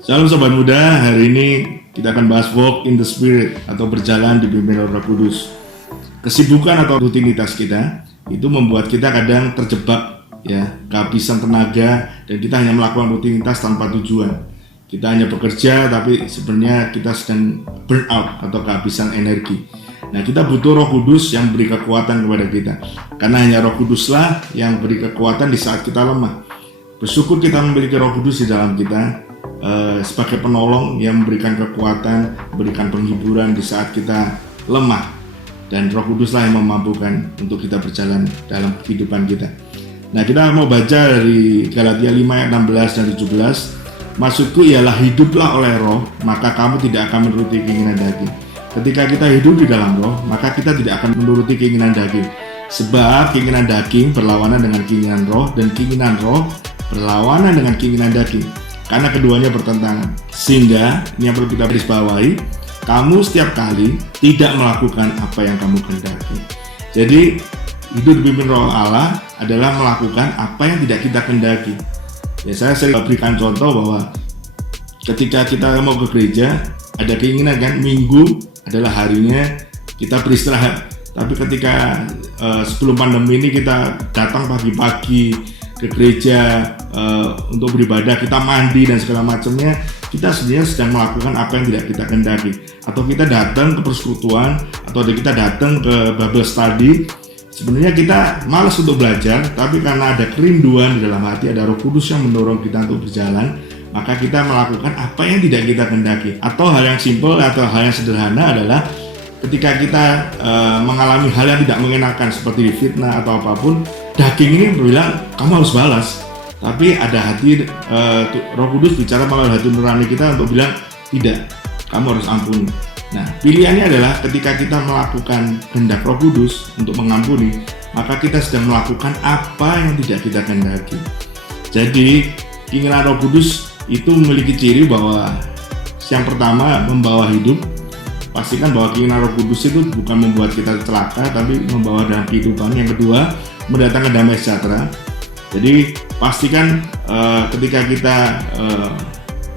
Shalom Sobat Muda, hari ini kita akan bahas walk in the spirit atau berjalan dipimpin oleh Roh Kudus. Kesibukan atau rutinitas kita itu membuat kita kadang terjebak ya, kehabisan tenaga, dan kita hanya melakukan rutinitas tanpa tujuan. Kita hanya bekerja tapi sebenarnya kita sedang burn out atau kehabisan energi. Nah, kita butuh Roh Kudus yang beri kekuatan kepada kita, karena hanya Roh Kuduslah yang beri kekuatan di saat kita lemah. Bersyukur kita memiliki Roh Kudus di dalam kita sebagai penolong yang memberikan kekuatan, memberikan penghiburan di saat kita lemah, dan Roh Kuduslah yang memampukan untuk kita berjalan dalam kehidupan kita. Nah, kita mau baca dari Galatia 5 ayat 16 dan 17. Maksudku ialah hiduplah oleh Roh, maka kamu tidak akan menuruti keinginan daging. Ketika kita hidup di dalam Roh, maka kita tidak akan menuruti keinginan daging. Sebab keinginan daging berlawanan dengan keinginan Roh, dan keinginan Roh berlawanan dengan keinginan daging, karena keduanya bertentangan. Sehingga, ini yang perlu kita garis bawahi, kamu setiap kali tidak melakukan apa yang kamu kehendaki. Jadi, hidup dipimpin Roh Allah adalah melakukan apa yang tidak kita kehendaki. Ya, saya sering berikan contoh bahwa ketika kita mau ke gereja, ada keinginan kan, Minggu adalah harinya kita beristirahat. Tapi ketika sebelum pandemi ini kita datang pagi-pagi ke gereja untuk beribadah, kita mandi dan segala macamnya, kita sebenarnya sedang melakukan apa yang tidak kita kehendaki. Atau kita datang ke persekutuan, atau kita datang ke Bible study, sebenarnya kita malas untuk belajar, tapi karena ada kerinduan di dalam hati, ada Roh Kudus yang mendorong kita untuk berjalan, maka kita melakukan apa yang tidak kita kehendaki. Atau hal yang simpel atau hal yang sederhana adalah ketika kita mengalami hal yang tidak mengenakan seperti difitnah atau apapun, daging ini bilang kamu harus balas, tapi ada hati Roh Kudus bicara melalui hati nurani kita untuk bilang tidak, kamu harus ampuni. Nah, pilihannya adalah ketika kita melakukan kehendak Roh Kudus untuk mengampuni, maka kita sedang melakukan apa yang tidak kita kehendaki. Jadi keinginan Roh Kudus itu memiliki ciri bahwa yang pertama membawa hidup. Pastikan bahwa keinginan Roh Kudus itu bukan membuat kita celaka, tapi membawa dalam kehidupan. Yang kedua, mendatangkan damai sejahtera. Jadi pastikan ketika kita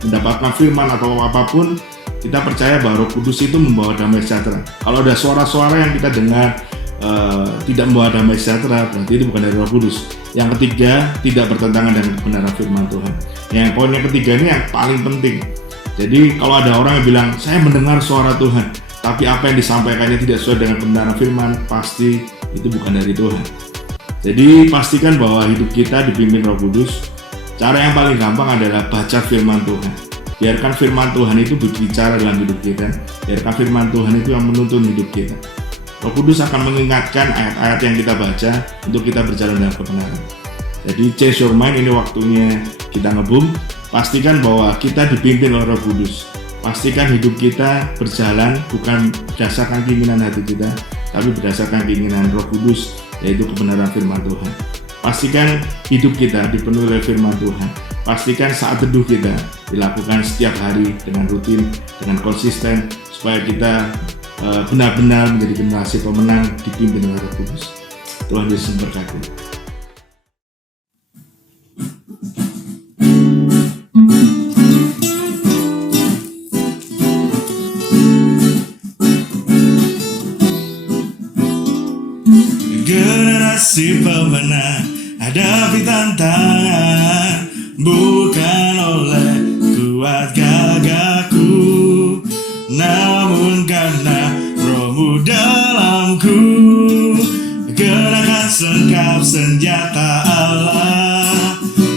mendapatkan firman atau apapun, kita percaya bahwa Roh Kudus itu membawa damai sejahtera. Kalau ada suara-suara yang kita dengar tidak membawa damai sejahtera, berarti itu bukan dari Roh Kudus. Yang ketiga, tidak bertentangan dengan kebenaran firman Tuhan. Yang poin yang ketiga ini yang paling penting. Jadi kalau ada orang yang bilang saya mendengar suara Tuhan, tapi apa yang disampaikannya tidak sesuai dengan kebenaran firman, pasti itu bukan dari Tuhan. Jadi pastikan bahwa hidup kita dipimpin Roh Kudus. Cara yang paling gampang adalah baca firman Tuhan. Biarkan firman Tuhan itu berbicara dalam hidup kita. Biarkan firman Tuhan itu yang menuntun hidup kita. Roh Kudus akan mengingatkan ayat-ayat yang kita baca untuk kita berjalan dalam kebenaran. Jadi change your mind, ini waktunya kita ngebum. Pastikan bahwa kita dipimpin oleh Roh Kudus. Pastikan hidup kita berjalan bukan berdasarkan keinginan hati kita, tapi berdasarkan keinginan Roh Kudus, yaitu kebenaran firman Tuhan. Pastikan hidup kita dipenuhi oleh firman Tuhan. Pastikan saat teduh kita dilakukan setiap hari dengan rutin, dengan konsisten, supaya kita benar-benar menjadi generasi pemenang dipimpin oleh Roh Kudus. Tuhan Yesus memberkati. Generasi pemenang hadapi tantangan, bukan oleh kuat gagahku, namun karena Roh-Mu dalamku. Gerakkan sengkap senjata Allah,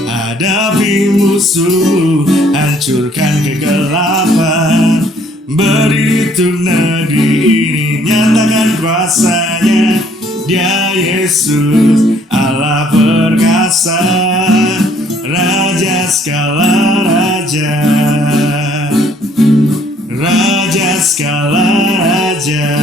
hadapi musuh, hancurkan kegelapan. Berdiri untuk negeri ini, nyatakan kuasanya. Dia Yesus, Allah perkasa, Raja segala raja, Raja segala raja.